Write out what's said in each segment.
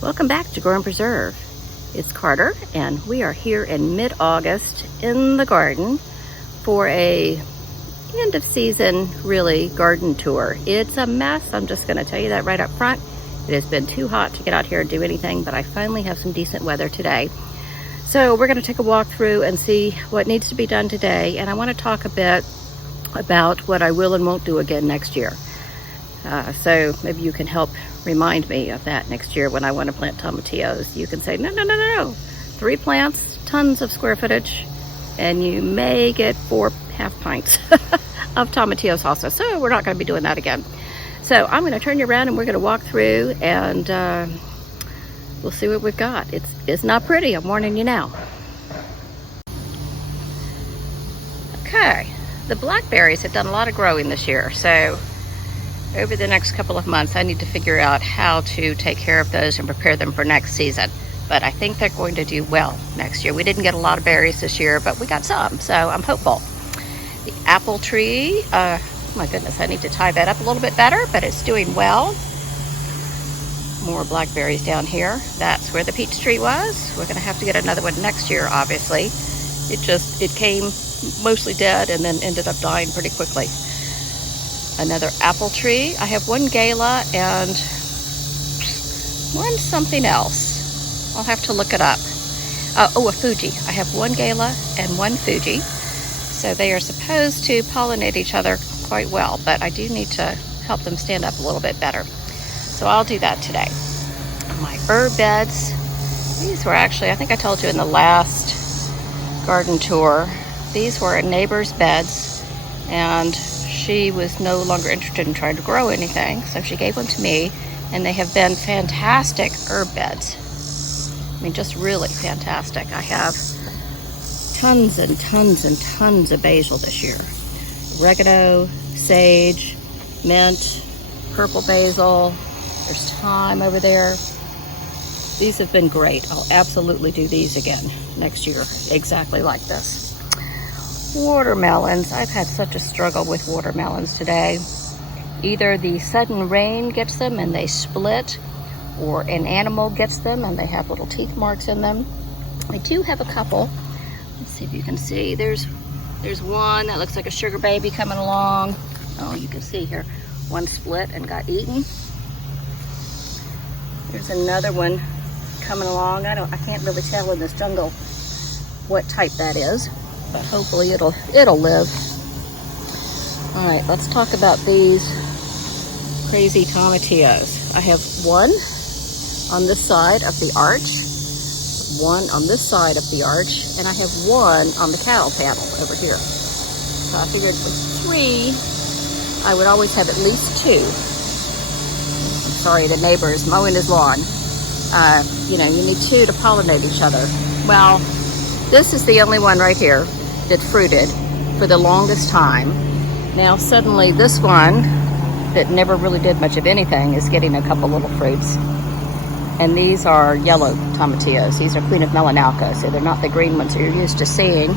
Welcome back to Grow and Preserve. It's Carter, and we are here in mid-August in the garden for a end of season, really, garden tour. It's a mess, I'm just gonna tell you that right up front. It has been too hot to get out here and do anything, but I finally have some decent weather today. So we're gonna take a walk through and see what needs to be done today, and I wanna talk a bit about what I will and won't do again next year. So maybe you can help remind me of that next year when I want to plant tomatillos. You can say, no. 3 plants, tons of square footage, and you may get 4 half pints of tomatillo salsa. So we're not going to be doing that again. So I'm going to turn you around and we're going to walk through and we'll see what we've got. It's not pretty, I'm warning you now. Okay, the blackberries have done a lot of growing this year. So over the next couple of months, I need to figure out how to take care of those and prepare them for next season. But I think they're going to do well next year. We didn't get a lot of berries this year, but we got some, so I'm hopeful. The apple tree, oh my goodness, I need to tie that up a little bit better, but it's doing well. More blackberries down here. That's where the peach tree was. We're gonna have to get another one next year, obviously. It came mostly dead and then ended up dying pretty quickly. Another apple tree. I have 1 gala and 1 something else. I'll have to look it up. A Fuji. I have 1 gala and 1 Fuji. So they are supposed to pollinate each other quite well, but I do need to help them stand up a little bit better. So I'll do that today. My herb beds. These were actually, I think I told you in the last garden tour, these were a neighbor's beds, and she was no longer interested in trying to grow anything, so she gave them to me, and they have been fantastic herb beds. I mean, just really fantastic. I have tons and tons and tons of basil this year. Oregano, sage, mint, purple basil. There's thyme over there. These have been great. I'll absolutely do these again next year, exactly like this. Watermelons. I've had such a struggle with watermelons today. Either the sudden rain gets them and they split, or an animal gets them and they have little teeth marks in them. I do have a couple. Let's see if you can see. There's one that looks like a sugar baby coming along. Oh, you can see here. One split and got eaten. There's another one coming along. I can't really tell in this jungle what type that is, but hopefully it'll live. All right, let's talk about these crazy tomatillos. I have 1 on this side of the arch, 1 on this side of the arch, and I have 1 on the cattle panel over here. So I figured with 3, I would always have at least 2. I'm sorry, the neighbor is mowing his lawn. You need 2 to pollinate each other. Well, this is the only one right here that fruited for the longest time. Now suddenly this one that never really did much of anything is getting a couple little fruits. And these are yellow tomatillos. These are Queen of Melanauca, so they're not the green ones you're used to seeing.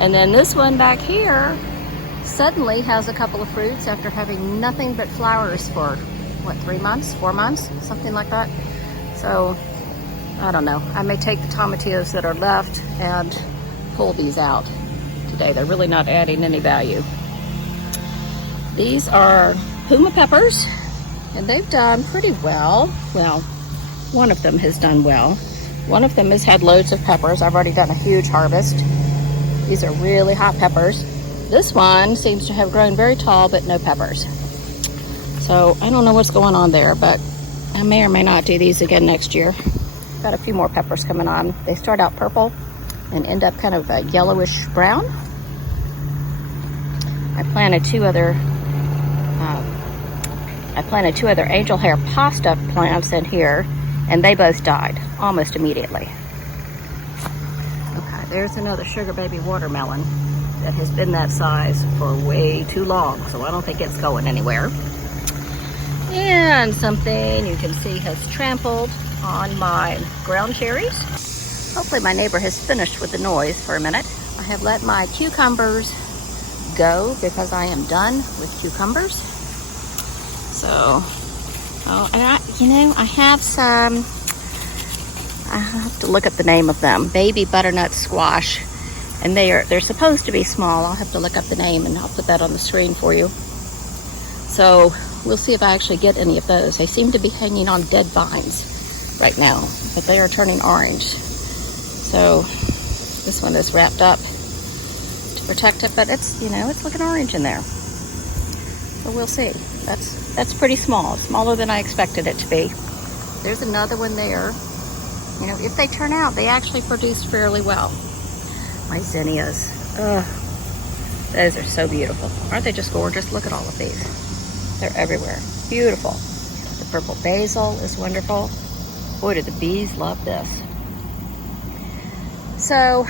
And then this one back here suddenly has a couple of fruits after having nothing but flowers for, 3 months, 4 months, something like that. So, I don't know. I may take the tomatillos that are left and pull these out today. They're really not adding any value. These are Puma Peppers, and they've done pretty well. Well, one of them has done well. One of them has had loads of peppers. I've already done a huge harvest. These are really hot peppers. This one seems to have grown very tall, but no peppers. So I don't know what's going on there, but I may or may not do these again next year. Got a few more peppers coming on. They start out purple and end up kind of a yellowish brown. I planted 2 other angel hair pasta plants in here, and they both died almost immediately. Okay, there's another sugar baby watermelon that has been that size for way too long, so I don't think it's going anywhere. And something you can see has trampled on my ground cherries. Hopefully my neighbor has finished with the noise for a minute. I have let my cucumbers go because I am done with cucumbers. So Oh, and I have some, I have to look up the name of them, baby butternut squash. And they're supposed to be small. I'll have to look up the name and I'll put that on the screen for you. So we'll see if I actually get any of those. They seem to be hanging on dead vines right now, but they are turning orange. So this one is wrapped up to protect it, but it's, it's looking orange in there. So we'll see. That's pretty small, smaller than I expected it to be. There's another one there. If they turn out, they actually produce fairly well. My zinnias, those are so beautiful. Aren't they just gorgeous? Look at all of these. They're everywhere. Beautiful. The purple basil is wonderful. Boy, do the bees love this. So,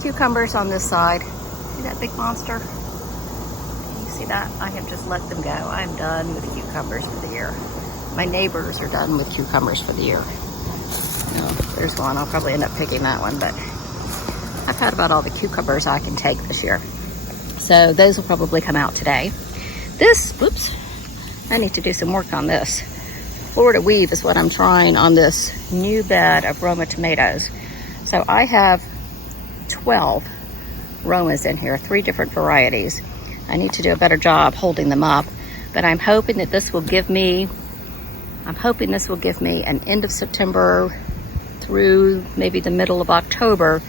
cucumbers on this side. See that big monster? Can you see that? I have just let them go. I'm done with cucumbers for the year. My neighbors are done with cucumbers for the year. There's one. I'll probably end up picking that one, but I've had about all the cucumbers I can take this year. So those will probably come out today. Whoops, I need to do some work on this. Florida weave is what I'm trying on this new bed of Roma tomatoes. So I have 12 Romas in here, 3 different varieties. I need to do a better job holding them up, but I'm hoping that this will give me, an end of September through maybe the middle of October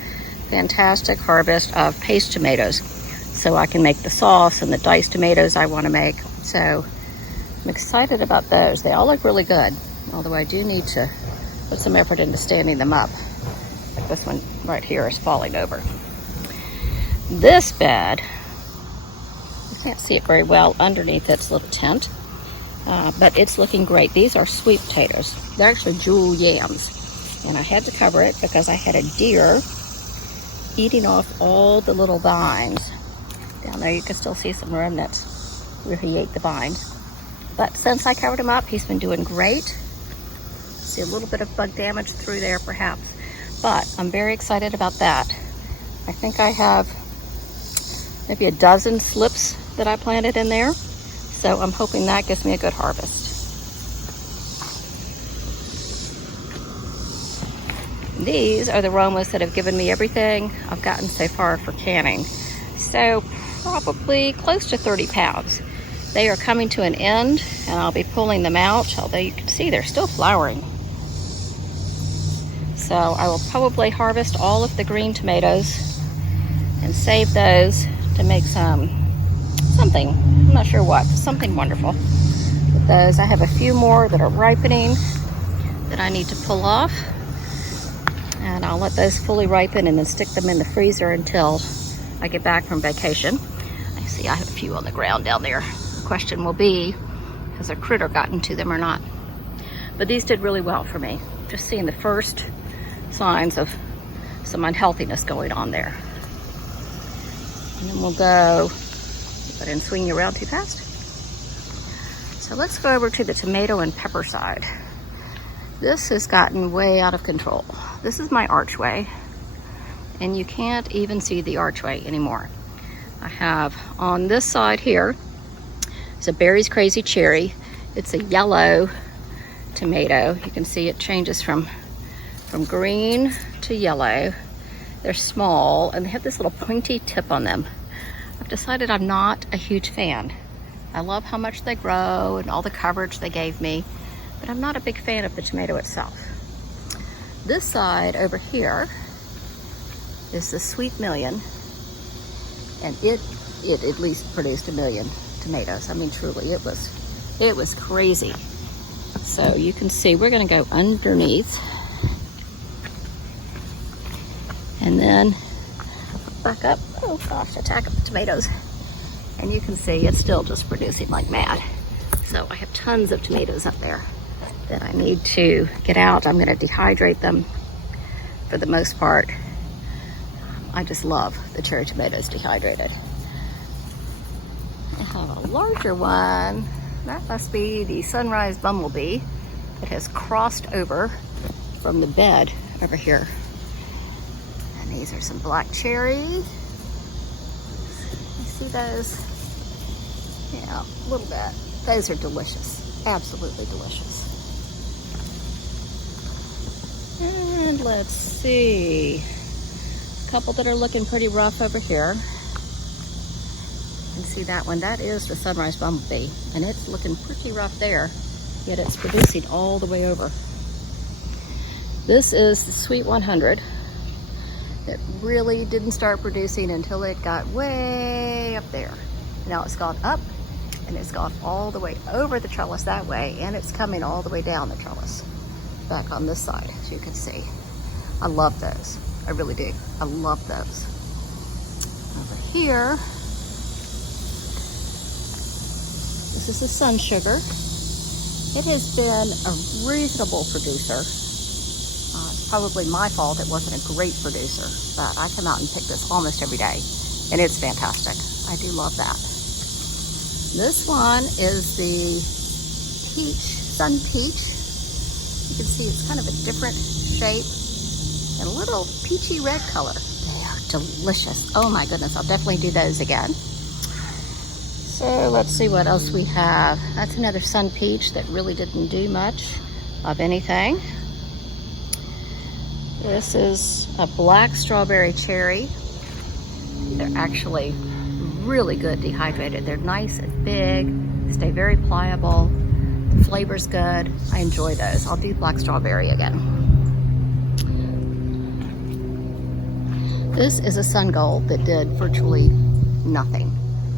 fantastic harvest of paste tomatoes, so I can make the sauce and the diced tomatoes I want to make. So I'm excited about those. They all look really good, although I do need to put some effort into standing them up. Like this one right here is falling over. This bed, you can't see it very well underneath its little tent, but it's looking great. These are sweet potatoes. They're actually jewel yams, and I had to cover it because I had a deer eating off all the little vines. Down there you can still see some remnants where he ate the vines. But since I covered him up, he's been doing great. See a little bit of bug damage through there perhaps, but I'm very excited about that. I think I have maybe a dozen slips that I planted in there, so I'm hoping that gives me a good harvest. These are the Romas that have given me everything I've gotten so far for canning. So probably close to 30 pounds. They are coming to an end and I'll be pulling them out, although you can see they're still flowering. So I will probably harvest all of the green tomatoes and save those to make something, I'm not sure what, something wonderful with those. I have a few more that are ripening that I need to pull off. And I'll let those fully ripen and then stick them in the freezer until I get back from vacation. I see I have a few on the ground down there. The question will be, has a critter gotten to them or not? But these did really well for me. Just seeing the first signs of some unhealthiness going on there. And then we'll go, I didn't swing you around too fast. So let's go over to the tomato and pepper side. This has gotten way out of control. This is my archway, and you can't even see the archway anymore. I have on this side here, it's a Berry's Crazy Cherry. It's a yellow tomato. You can see it changes from green to yellow. They're small, and they have this little pointy tip on them. I've decided I'm not a huge fan. I love how much they grow and all the coverage they gave me, but I'm not a big fan of the tomato itself. This side over here is the Sweet Million, and it at least produced 1 million tomatoes. I mean, truly, it was crazy. So you can see we're gonna go underneath, and then back up. Oh gosh, attack up the tomatoes. And you can see it's still just producing like mad. So I have tons of tomatoes up there that I need to get out. I'm gonna dehydrate them for the most part. I just love the cherry tomatoes dehydrated. I have a larger one. That must be the sunrise bumblebee that has crossed over from the bed over here. And these are some black cherry. You see those? Yeah, a little bit. Those are delicious. absolutely delicious. And let's see, a couple that are looking pretty rough over here. You can see that one, that is the sunrise bumblebee, and it's looking pretty rough there, yet it's producing all the way over. This is the Sweet 100. It really didn't start producing until it got way up there. Now it's gone up, and it's gone all the way over the trellis that way, and it's coming all the way down the trellis back on this side, as you can see. I love those. I really do. I love those. Over here, this is the sun sugar. It has been a reasonable producer. It's probably my fault it wasn't a great producer, but I come out and pick this almost every day, and it's fantastic. I do love that. This one is the peach, sun peach. You can see it's kind of a different shape and a little peachy red color. They are delicious. Oh my goodness, I'll definitely do those again. So let's see what else we have. That's another sun peach that really didn't do much of anything. This is a black strawberry cherry. They're actually really good dehydrated. They're nice and big, stay very pliable. The flavor's good. I enjoy those. I'll do black strawberry again. This is a sun gold that did virtually nothing.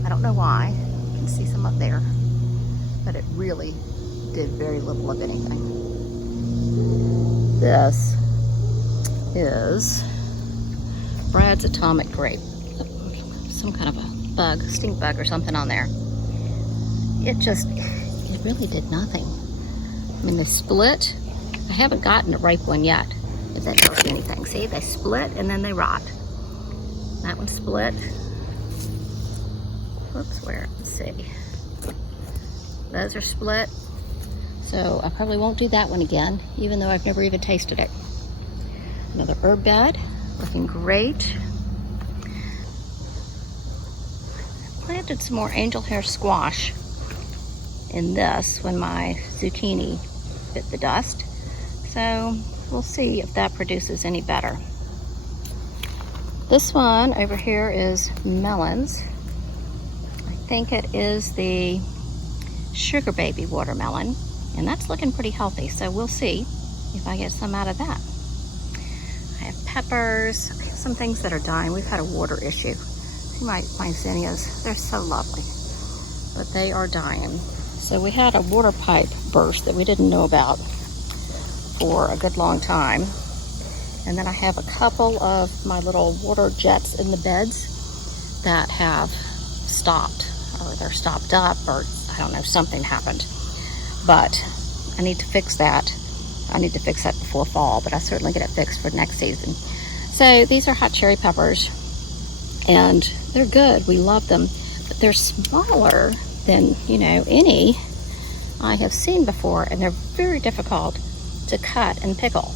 I don't know why. You can see some up there, but it really did very little of anything. This is Brad's Atomic Grape. Some kind of a bug, stink bug or something on there. It really did nothing. I mean, they split. I haven't gotten a ripe one yet, if that tells you anything. See, they split and then they rot. That one split. Whoops, where? Let's see. Those are split. So I probably won't do that one again, even though I've never even tasted it. Another herb bed, looking great. I planted some more angel hair squash in this when my zucchini bit the dust. So we'll see if that produces any better. This one over here is melons. I think it is the Sugar Baby watermelon, and that's looking pretty healthy, so we'll see if I get some out of that. I have peppers. I have some things that are dying. We've had a water issue. See my zinnias, they're so lovely, but they are dying. So we had a water pipe burst that we didn't know about for a good long time. And then I have a couple of my little water jets in the beds that have stopped, or they're stopped up, or I don't know, something happened. But I need to fix that. I need to fix that before fall, but I certainly get it fixed for next season. So these are hot cherry peppers, and they're good. We love them, but they're smaller than, you know, any I have seen before, and they're very difficult to cut and pickle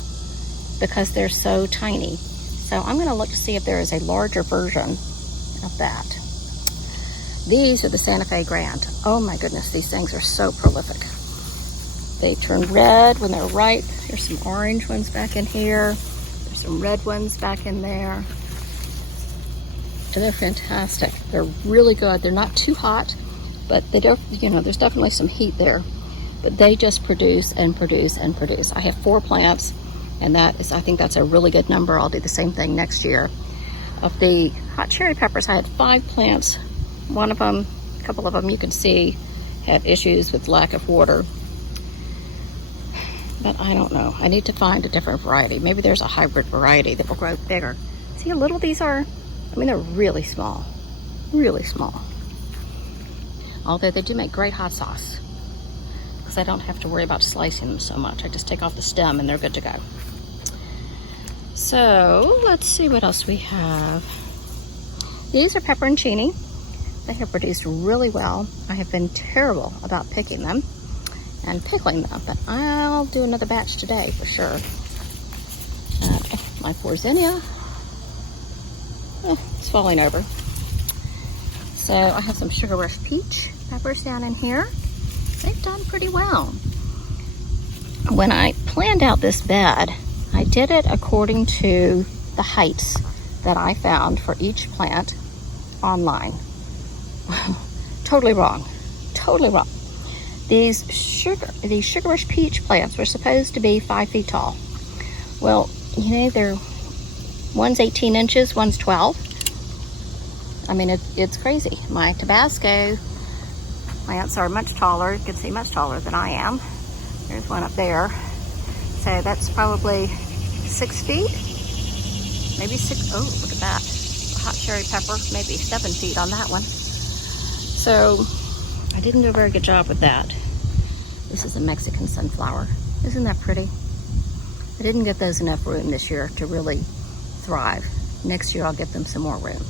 because they're so tiny. So I'm going to look to see if there is a larger version of that. These are the Santa Fe Grand. Oh my goodness, these things are so prolific. They turn red when they're ripe. There's some orange ones back in here. There's some red ones back in there. And they're fantastic. They're really good. They're not too hot, but they don't, you know, there's definitely some heat there. But they just produce and produce and produce. I have 4 plants, and that is, I think that's a really good number. I'll do the same thing next year. Of the hot cherry peppers, I had 5 plants. One of them, a couple of them you can see, had issues with lack of water. But I don't know. I need to find a different variety. Maybe there's a hybrid variety that will grow bigger. See how little these are? I mean, they're really small. Really small. Although they do make great hot sauce, because I don't have to worry about slicing them so much. I just take off the stem and they're good to go. So let's see what else we have. These are pepperoncini. They have produced really well. I have been terrible about picking them and pickling them, but I'll do another batch today for sure. My poor zinnia, it's falling over. So I have some Sugar Rush peach peppers down in here. they've done pretty well. When I planned out this bed, I did it according to the heights that I found for each plant online. Totally wrong. Totally wrong. These sugarish peach plants were supposed to be 5 feet tall. Well, you know, one's 18 inches, one's 12. I mean, it's crazy. My Tabasco plants are much taller. You can see much taller than I am. There's one up there. So that's probably 6 feet. Maybe 6. Oh, look at that. A hot cherry pepper, maybe 7 feet on that one. So I didn't do a very good job with that. This is a Mexican sunflower. Isn't that pretty? I didn't give those enough room this year to really thrive. Next year I'll give them some more room.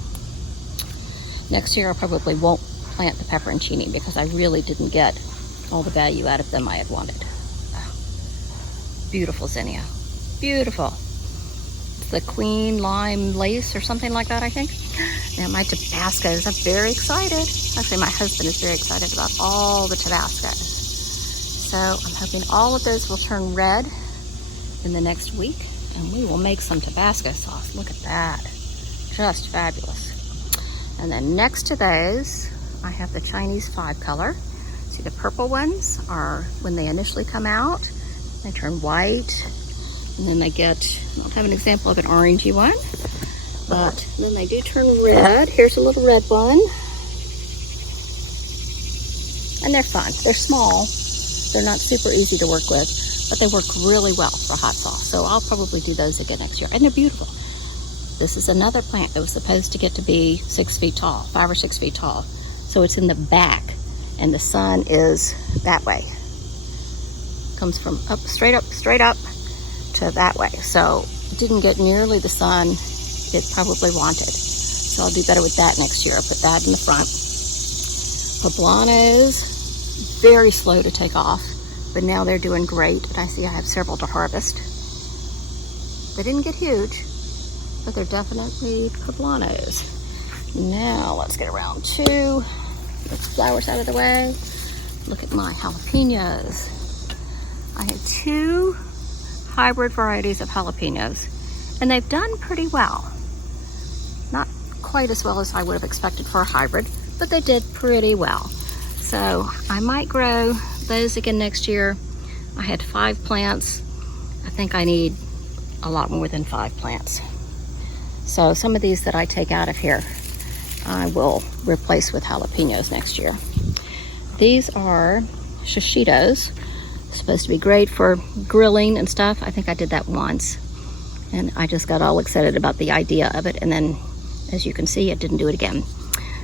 Next year I probably won't plant the pepperoncini because I really didn't get all the value out of them I had wanted. Oh, beautiful zinnia. Beautiful. It's the Queen Lime Lace or something like that, I think. Now my Tabascos, I'm very excited. Actually, my husband is very excited about all the Tabascos. So I'm hoping all of those will turn red in the next week and we will make some Tabasco sauce. Look at that. Just fabulous. And then next to those, I have the Chinese 5-color. See, the purple ones are when they initially come out, they turn white, and then they get, I don't have an example of an orangey one, but then they do turn red. Here's a little red one. And they're fun. They're small. They're not super easy to work with, but they work really well for hot sauce. So I'll probably do those again next year. And they're beautiful. This is another plant that was supposed to get to be 6 feet tall, 5 or 6 feet tall. So it's in the back and the sun is that way. Comes from straight up to that way. So it didn't get nearly the sun it probably wanted. So I'll do better with that next year. I'll put that in the front. Poblanos, very slow to take off, but now they're doing great. And I see I have several to harvest. They didn't get huge, but they're definitely poblanos. Now let's get around to the flowers out of the way. Look at my jalapenos. I have 2 hybrid varieties of jalapenos, and they've done pretty well. Not quite as well as I would have expected for a hybrid, but they did pretty well. So I might grow those again next year. I had 5 plants. I think I need a lot more than 5 plants. So some of these that I take out of here, I will replace with jalapenos next year. These are xoxitos. Supposed to be great for grilling and stuff. I think I did that once, and I just got all excited about the idea of it, and then, as you can see, I didn't do it again.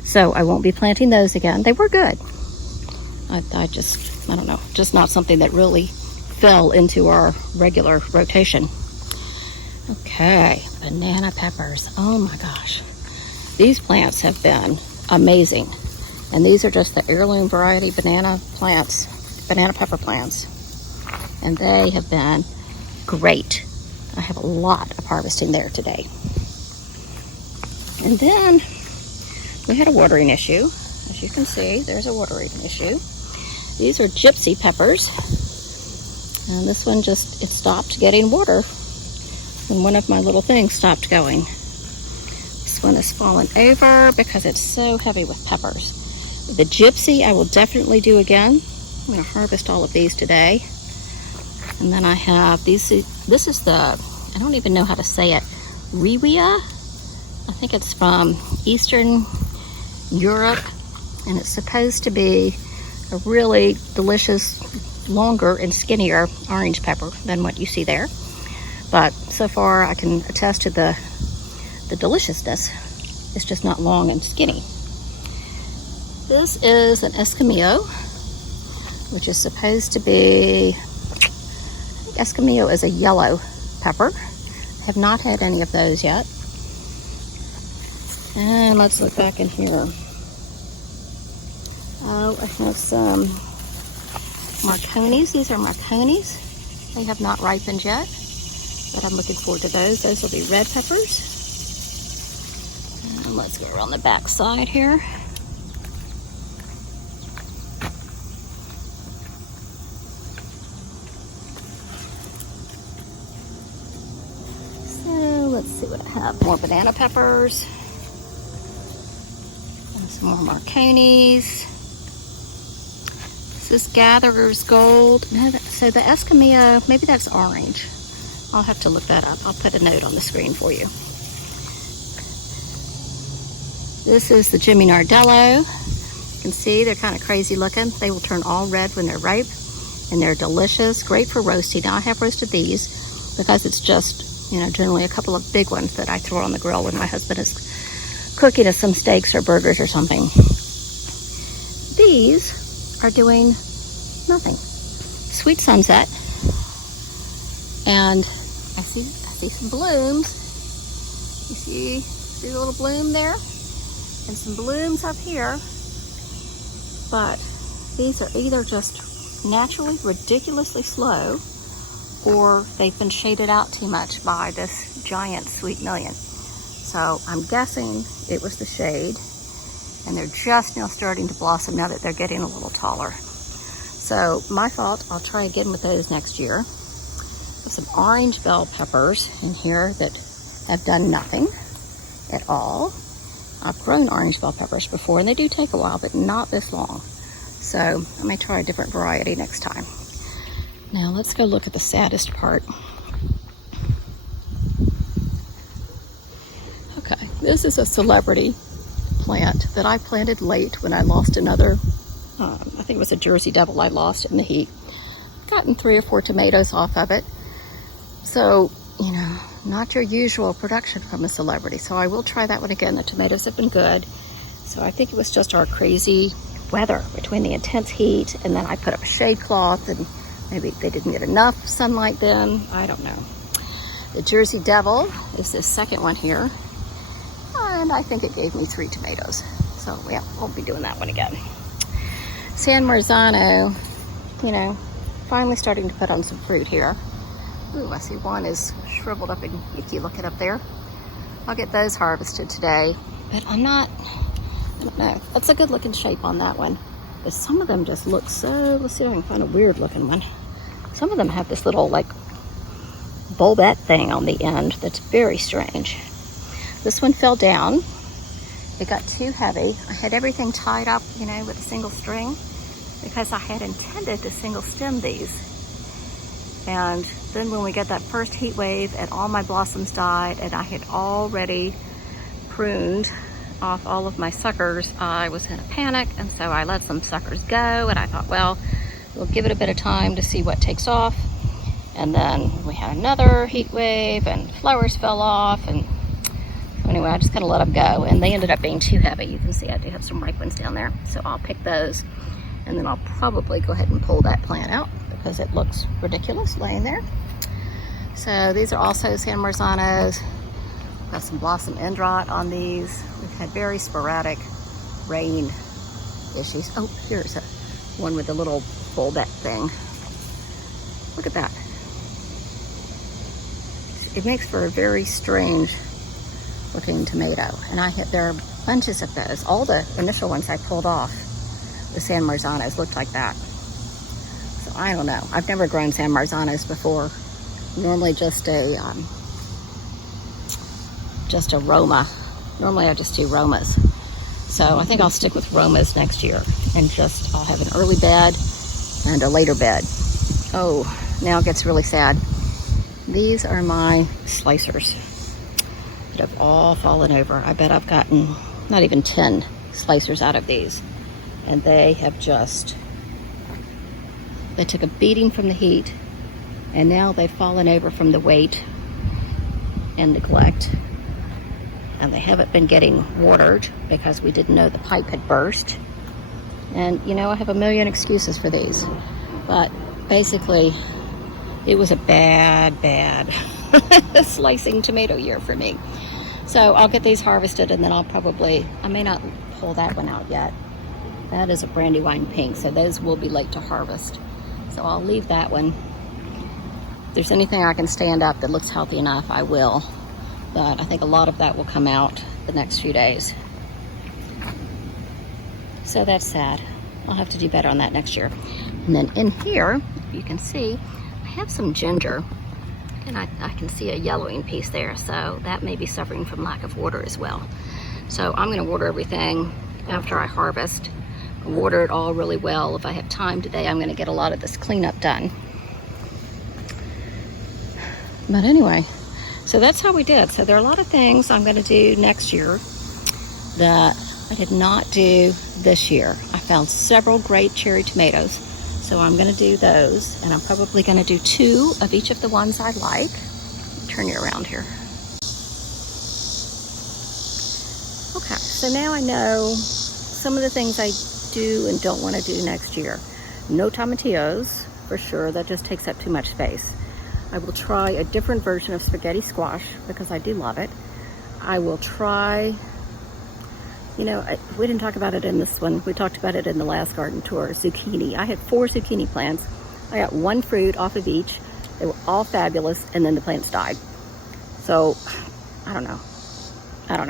So I won't be planting those again. They were good. I don't know, just not something that really fell into our regular rotation. Okay, banana peppers. Oh my gosh. These plants have been amazing. And these are just the heirloom variety banana plants, banana pepper plants. And they have been great. I have a lot of harvesting there today. And then we had a watering issue. As you can see, there's a watering issue. These are Gypsy Peppers. And this one it stopped getting water. And one of my little things stopped going. This one has fallen over because it's so heavy with peppers. The Gypsy I will definitely do again. I'm going to harvest all of these today. And then I have these. This is the, I don't even know how to say it, Rewia. I think it's from Eastern Europe. And it's supposed to be a really delicious, longer and skinnier orange pepper than what you see there. But so far I can attest to the deliciousness. It's just not long and skinny. This is an escamillo, which is supposed to be, I think escamillo is a yellow pepper. I have not had any of those yet. And let's look back in here. Oh, I have some Marconis. These are Marconis. They have not ripened yet, but I'm looking forward to those. Those will be red peppers. And let's go around the back side here. see what I have. More banana peppers. And some more Marconis. This is Gatherer's Gold. No, so the Escamillo, maybe that's orange. I'll have to look that up. I'll put a note on the screen for you. This is the Jimmy Nardello. You can see they're kind of crazy looking. They will turn all red when they're ripe, and they're delicious. Great for roasting. Now I have roasted these because it's just, you know, generally a couple of big ones that I throw on the grill when my husband is cooking us some steaks or burgers or something. These are doing nothing. Sweet Sunset. And I see some blooms. You see a little bloom there? And some blooms up here. But these are either just naturally ridiculously slow, or they've been shaded out too much by this giant sweet million. So I'm guessing it was the shade, and they're just now starting to blossom now that they're getting a little taller. So my fault, I'll try again with those next year. There's some orange bell peppers in here that have done nothing at all. I've grown orange bell peppers before, and they do take a while, but not this long. So I may try a different variety next time. Now let's go look at the saddest part. Okay, this is a celebrity plant that I planted late when I lost another, I think it was a Jersey Devil I lost in the heat. Gotten 3 or 4 tomatoes off of it. So, you know, not your usual production from a celebrity. So I will try that one again. The tomatoes have been good. So I think it was just our crazy weather between the intense heat, and then I put up a shade cloth, and maybe they didn't get enough sunlight then. I don't know. The Jersey Devil is this second one here. And I think it gave me 3 tomatoes. So yeah, we'll be doing that one again. San Marzano, you know, finally starting to put on some fruit here. Ooh, I see one is shriveled up and icky looking up there. I'll get those harvested today, but I don't know. That's a good looking shape on that one. But some of them just look so, let's see if I can find a weird looking one. Some of them have this little like bulbette thing on the end that's very strange. This one fell down. It got too heavy. I had everything tied up, you know, with a single string because I had intended to single stem these. And then when we got that first heat wave and all my blossoms died, and I had already pruned off all of my suckers, I was in a panic, and so I let some suckers go, and I thought, well, we'll give it a bit of time to see what takes off. And then we had another heat wave and flowers fell off, and anyway, I just kind of let them go, and they ended up being too heavy. You can see I do have some ripe ones down there, so I'll pick those, and then I'll probably go ahead and pull that plant out because it looks ridiculous laying there. So these are also San Marzanos. Got some blossom end rot on these. We've had very sporadic rain issues. Oh, here's one with a little bulbette thing. Look at that. It makes for a very strange looking tomato. And there are bunches of those. All the initial ones I pulled off, the San Marzanos, looked like that. So I don't know. I've never grown San Marzanos before. Normally just a Roma. Normally I just do Romas. So I think I'll stick with Romas next year, and I'll have an early bed and a later bed. Oh, now it gets really sad. These are my slicers that have all fallen over. I bet I've gotten not even 10 slicers out of these. And they have they took a beating from the heat, and now they've fallen over from the weight and neglect. And they haven't been getting watered because we didn't know the pipe had burst. And you know, I have a million excuses for these, but basically it was a bad slicing tomato year for me. So I'll get these harvested, and then I may not pull that one out yet. That is a Brandywine pink, so those will be late to harvest. So I'll leave that one. If there's anything I can stand up that looks healthy enough, I will. But I think a lot of that will come out the next few days. So that's sad. I'll have to do better on that next year. And then in here, you can see, I have some ginger. And I can see a yellowing piece there, so that may be suffering from lack of water as well. So I'm gonna water everything after I harvest. Water it all really well. If I have time today, I'm gonna get a lot of this cleanup done. But anyway, so that's how we did. So there are a lot of things I'm gonna do next year that I did not do this year. I found several great cherry tomatoes, so I'm gonna do those, and I'm probably gonna do 2 of each of the ones I like. Turn you around here. Okay, so now I know some of the things I do and don't want to do next year. No tomatillos, for sure, that just takes up too much space. I will try a different version of spaghetti squash because I do love it. I will try, you know, we didn't talk about it in this one. We talked about it in the last garden tour, zucchini. I had 4 zucchini plants. I got 1 fruit off of each. They were all fabulous, and then the plants died. So, I don't know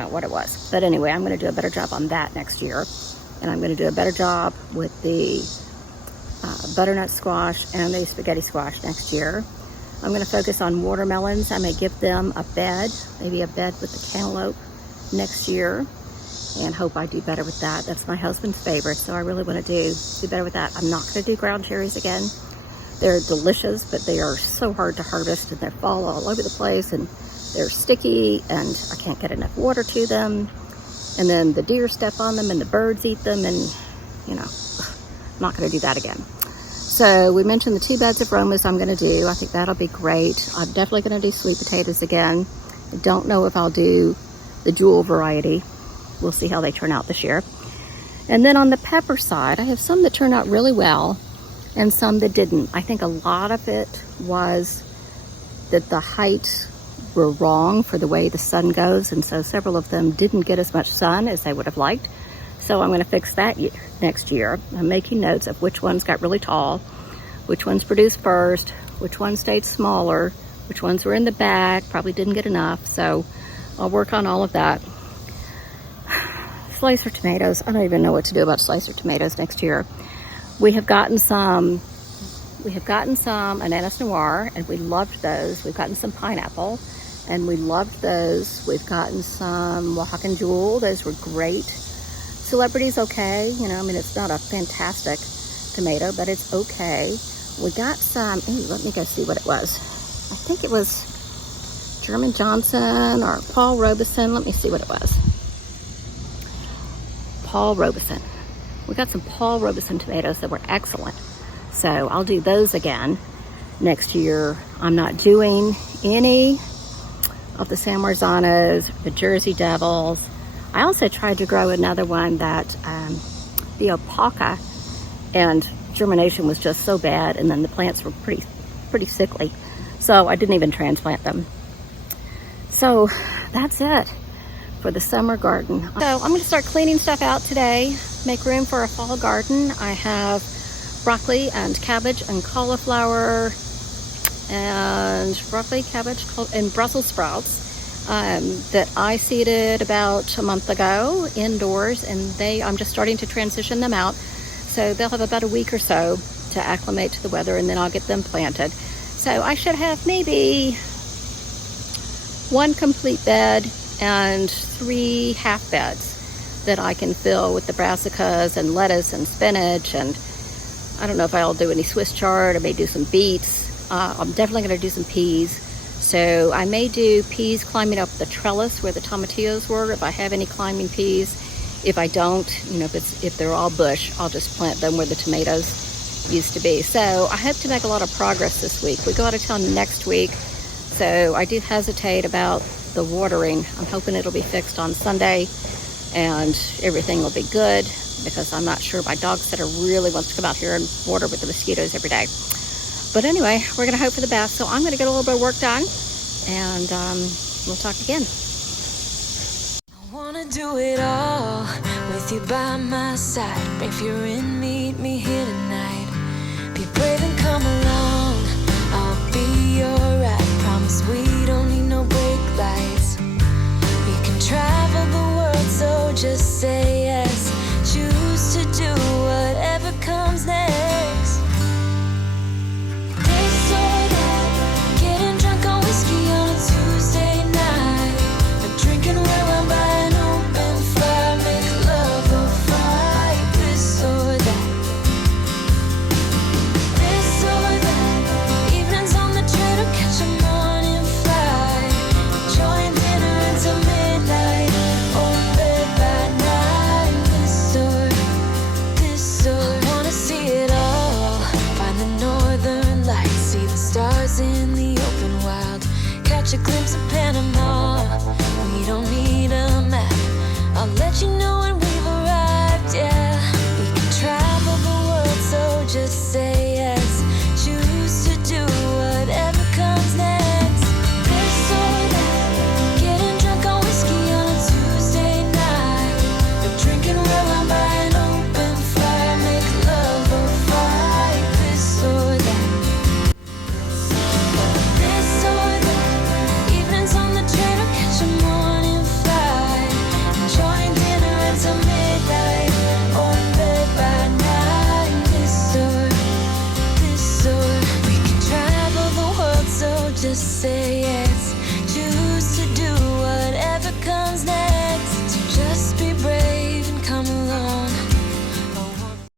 what it was. But anyway, I'm gonna do a better job on that next year. And I'm gonna do a better job with the butternut squash and the spaghetti squash next year. I'm gonna focus on watermelons. I may give them a bed, maybe a bed with the cantaloupe next year, and hope I do better with that. That's my husband's favorite, so I really wanna do better with that. I'm not gonna do ground cherries again. They're delicious, but they are so hard to harvest, and they fall all over the place, and they're sticky, and I can't get enough water to them. And then the deer step on them, and the birds eat them, and, you know, I'm not gonna do that again. So we mentioned the 2 beds of Romas I'm gonna do. I think that'll be great. I'm definitely gonna do sweet potatoes again. I don't know if I'll do the jewel variety. We'll see how they turn out this year. And then on the pepper side, I have some that turned out really well and some that didn't. I think a lot of it was that the height were wrong for the way the sun goes, and so several of them didn't get as much sun as they would have liked. So I'm going to fix that next year. I'm making notes of which ones got really tall, which ones produced first, which ones stayed smaller, which ones were in the back, probably didn't get enough. So I'll work on all of that. Slicer tomatoes. I don't even know what to do about slicer tomatoes next year. We have gotten some Ananas Noir, and we loved those. We've gotten some pineapple, and we loved those. We've gotten some Oaxacan Jewel. Those were great. Celebrity's okay. You know, I mean, it's not a fantastic tomato, but it's okay. We got some, let me go see what it was. I think it was German Johnson or Paul Robeson. Let me see what it was. Paul Robeson. We got some Paul Robeson tomatoes that were excellent. So I'll do those again next year. I'm not doing any of the San Marzanos, the Jersey Devils. I also tried to grow another one that, the Opaca, and germination was just so bad, and then the plants were pretty sickly. So I didn't even transplant them. So that's it for the summer garden. So I'm gonna start cleaning stuff out today, make room for a fall garden. I have broccoli and cabbage and cauliflower and Brussels sprouts that I seeded about a month ago indoors, and I'm just starting to transition them out. So they'll have about a week or so to acclimate to the weather, and then I'll get them planted. So I should have maybe 1 complete bed and 3 half beds that I can fill with the brassicas and lettuce and spinach, and I don't know if I'll do any Swiss chard. I may do some beets. I'm definitely going to do some peas. So I may do peas climbing up the trellis where the tomatillos were, if I have any climbing peas. If I don't, you know, if they're all bush, I'll just plant them where the tomatoes used to be. So I hope to make a lot of progress this week. We go out of town next week, so I do hesitate about the watering. I'm hoping it'll be fixed on Sunday and everything will be good, because I'm not sure my dog sitter really wants to come out here and water with the mosquitoes every day. But anyway, we're gonna hope for the best. So I'm gonna get a little bit of work done, and we'll talk again. I wanna do it all with you by my side. If you're in, meet me here.